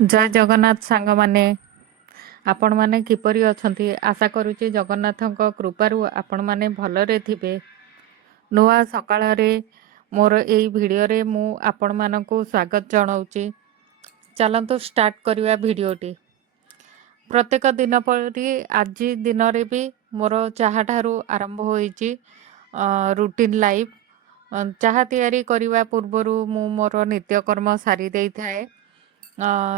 जय जगन्नाथ सांग माने आपण माने किपरि अछंती आशा करूची जगन्नाथଙ୍କ कृपारू आपण माने भलरे थिबे। नुआ सकाळरे मोर एई भिडियोरे मु आपण मानकु स्वागत जणाउची। चलंतु स्टार्ट करिवा भिडियोटी। प्रत्येक दिन परि आज दिन रे भी मोर चाहा ठारू आरंभ होईची रूटीन लाइफ। चाहा तैयारी करिवा पूर्वरु मु मोर नित्यकर्म सारी देई थाए।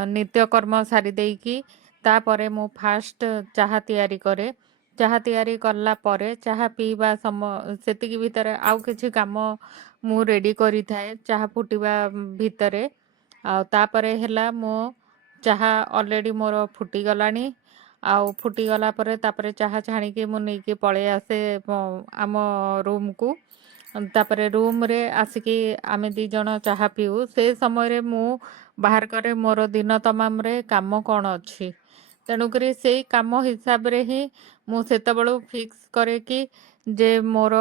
नित्यकर्म सारी देकी तापरे मु फास्ट चाहा तैयारी करे। चाहा तैयारी करला परे चाहा पीवा सेतिकी भितरे आउ किछि काम मु रेडी करी थाए चाहा फुटिवा भितरे। तापरे हेला मो चाहा ऑलरेडी मोर फुटी गलानी। आउ फुटी गला परे तापरे चाहा छाणीकी मु नेकी पळे आसे आम रूम को। तापरे रूम रे आसिकी आमे दी जण चाहा पीऊ। से समय रे मु बाहर करे मोर दिन तमाम रे काम कौन अच्छी। तेणुकरी से काम हिसाब रे ही मु सेतबेलू फिक्स करे कि जे मोर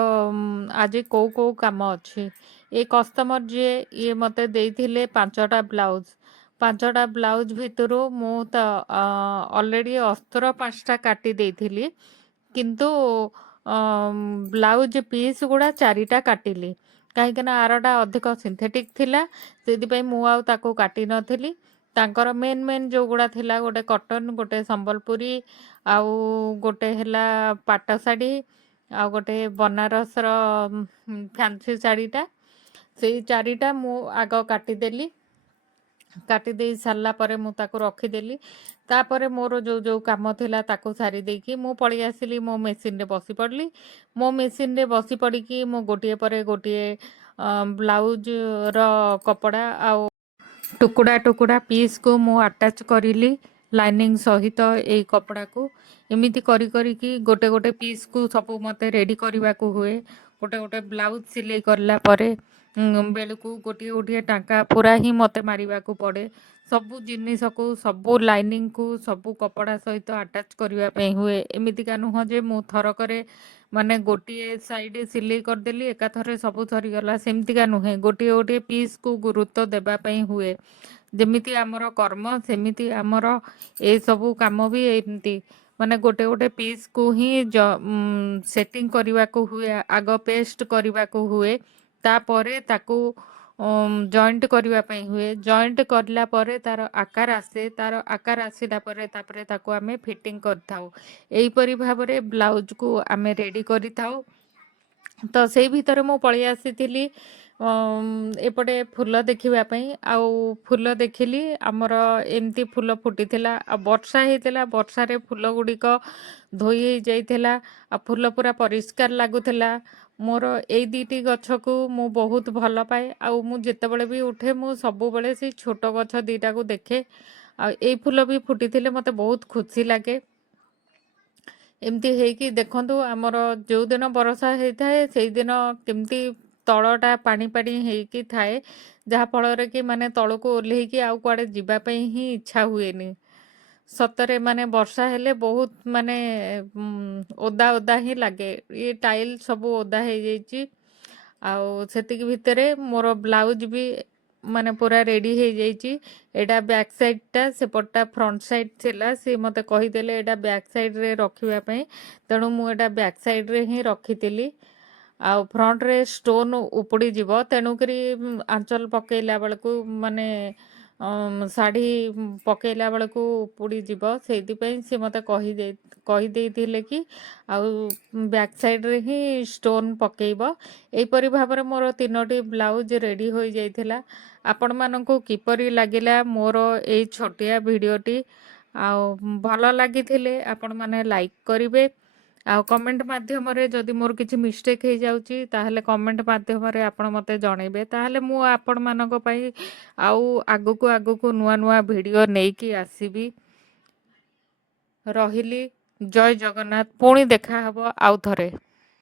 आज कौ कौ काम अच्छी। ए कस्टमर जे ये मते देइथिले 5टा ब्लाउज 5टा ब्लाउज भितरु मु त ऑलरेडी अस्त्र 5टा काटी देइथिली किंतु ब्लाउज पीस गुड़ा 4टा काटिली कहीं आरटा अधिक सिंथेटिक थिला से मु आउ ताको काटी नथिली। तांकर मेन मेन जो गुड़ा थिला गोटे कॉटन गोटे संबलपुरी आउ गोटे हैला पाट शाढ़ी आउ गोटे बनारस रो फैंसी शाढ़ीटा से 4टा मु आग काटिदेली। काटी दे सारा पर मु ताको रखीदेली। तापर मोर जो जो काम थिला ताको सारी देकी मु पळी आसिली मो मेसिन रे बसी पड़ली। मो मेसिन रे बसी पड़िकी मु गोटिए पर गोटिए ब्लाउज रो कपड़ा आउ टुकुड़ा टुकुड़ा पीस को मु अटैच करिली लाइनिंग सहित ए कपड़ा को। एमिति करी करी की गोटे गोटे पीस को सब मते रेडी करबा को हुए। गोटे गोटे ब्लाउज सिलाई करला परे बेलू गोटे गोटे टाँका पूरा ही मते मारिबा को पड़े। सबू जिनिस को सबू लाइनिंग को सबू कपड़ा सहित अटैच करने हुए। एमितिका नुह जे मु थरकरे माने गोटे साइड सिलाई करदेली एकाथरे सबू सरीगला सेमतिका नुहे। गोटे गोटे पीस को गुरुत्व देवाई हुए। जमिति आमर कर्म सेमिति आमर ए सबू काम भी एमती माने गोटे गोटे पीस को ही सेटिंग करने को हुए। आग पेस्ट करने को हुए तापरे ताकू जॉइंट करने हुए। जॉइंट करला परे तार आकार आसे तार आकार आसिला परे तापरे ताकू आमे फिटिंग करथाउ। एही परि भाबरे ब्लाउज को आमे रेडी करिथाउ। तो से भीतर मु पळी आसीथिली एपटे फूल देखिबापई आउ फूल देखिली आमर एमती फूल फुटीथिला आ वर्षा हेतिला। वर्षा रे फूल गुड़िक धोई हो जाइथिला आ फूल पूरा परिष्कार लागुथिला। मोर ए दीटी गछ को मु बहुत भल पाए आउ मु जेतेबेले भी उठे मु सबु बेले से छोट गछ दीटा को देखे आ ए फूल भी फुटीथिले मते बहुत खुशी लागे। एमती हेकी देखंतु आमर जो दिन बरसा होता से दिन केमती तलटा पानी पानी हेकी थाए जहा फल कि माने तल को ओल्हेकी आउ कुआडे जीवापई ही इच्छा हुएनी। सतरे माने वर्षा हेले बहुत माने ओदा ओदा ही लागे। ये टाइल सब ओदा हो जाइए आउ सेतिक भितरे मोर ब्लाउज भी माने पूरा रेडी हो जाइए। एटा बैक साइड टा सेपटा फ्रंट साइड थिला सी मते कहीदेले एटा बैक साइड रे रखिबा पई तेणु मु एटा बैक साइड रे ही रखितिली। आउ फ्रंट रे स्टोन उपड़ी जीव तेणुकरी आंचल पकेला बेलू माने शाढ़ी पकेला बेलू उपड़ी जीव से सी मते कहीदेले कि आउ बैक साइड रे ही स्टोन पकेब। एपरी भाबरे मोर 3टी ब्लाउज रेडी हो जाइथिला। आपण मानकु किपरि लागिला मोर ए छोटिया भिडियोटी आउ भल लागिथिले आपण माने लाइक करिवे आउ कमेंट माध्यम रे जदि मोर किछि मिस्टेक हो जाउची ताहले कमेंट माध्यम रे आपण मते जणैबे ताहले मु आपण मानक पई आउ आगु को नुआ नुआ भिडियो नेकी आसीबी। रहिली जय जगन्नाथ पुणी देखा हबो आउ थरे।